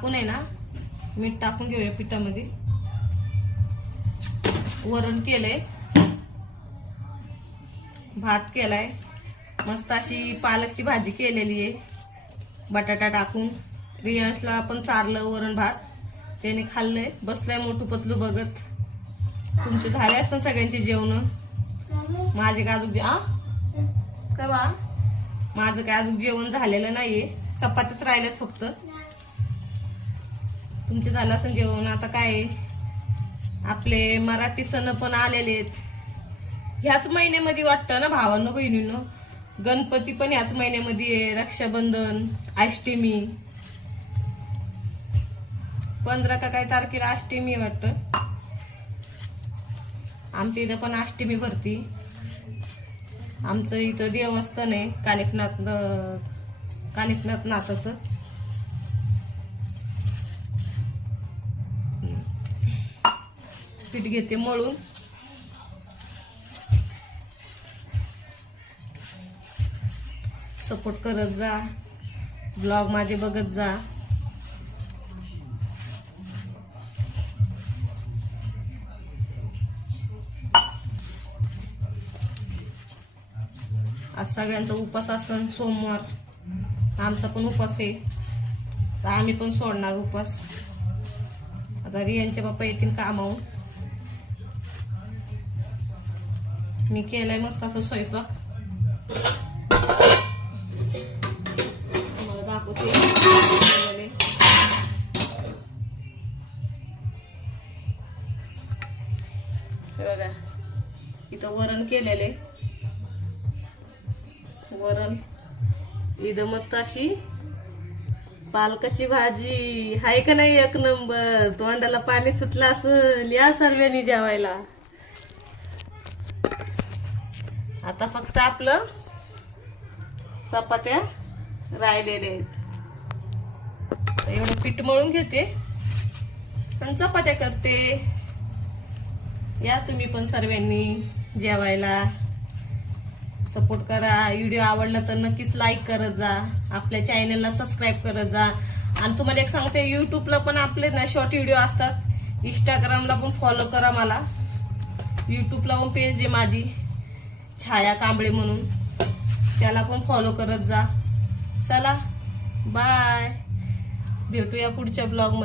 आपण आहे ना मीठ टाकून घेऊया पिठामध्ये. वरण केलंय, भात केलाय, मस्त अशी पालकची भाजी केलेली आहे बटाटा टाकून. रियांशला आपण चारलं वरण भात, त्याने खाल्लंय, बसलाय मोठू पतलू बघत. तुमचे झाले असतात सगळ्यांचे जेवण. माझे काय अजून काय बा माझं काय अजून जेवण झालेलं नाहीये, चपातीच राहिल्यात फक्त. तुमचे झालं असं जेवण. आता काय आपले मराठी सण पण आलेले आहेत ह्याच महिन्यामध्ये वाटतं ना भावांनो बहिणींनो. गणपती पण ह्याच महिन्यामध्ये आहे, रक्षाबंधन, अष्टमी, 15 का काही तारखेला अष्टमी वाटतं. आमच्या इथं पण अष्टमी भरती. आमचं इथं देवस्थान आहे कानिफनाथ नाथाचं. पीठ घेते मळून. सपोर्ट करत जा, ब्लॉग माझे बघत जा. आज सगळ्यांचा उपास असन, सोमवार. आमचा पण उपास आहे, तर आम्ही पण सोडणार उपास. आता रियांचे बाप्पा येतील कामावून. मी केलाय मस्त असं स्वयंपाक, तुम्हाला दाखवते. बघा इथं वरण केलेले, वरण. इथं मस्त अशी पालकाची भाजी हाय का नाही, एक नंबर. तोंडाला पाणी सुटलं असं. या सर्वांनी जेवायला. आता फक्त आपलं चपात्या राहिलेले आहेत. एवढं पीठ मळून घेते पण चपात्या करते. या तुम्ही पण सर्वांनी जेवायला. सपोर्ट करा. व्हिडिओ आवडला तर नक्कीच लाईक करत जा, आपल्या चॅनलला सबस्क्राईब करत जा. आणि तुम्हाला एक सांगते, यूट्यूबला पण आपले ना शॉर्ट व्हिडिओ असतात. इंस्टाग्रामला पण फॉलो करा मला. यूट्यूबला पण पेज आहे माझी छाया कांबळे म्हणून, त्याला पण फॉलो करत जा. चला बाय, भेटूया पुढच्या ब्लॉगमध्ये.